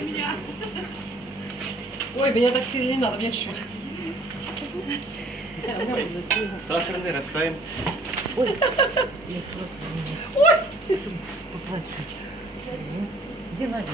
меня. Ой, меня так сильно не надо, мне чуть-чуть. Сахар не растаем. Ой, я просто... Ой! Поплачу. Где Ваня?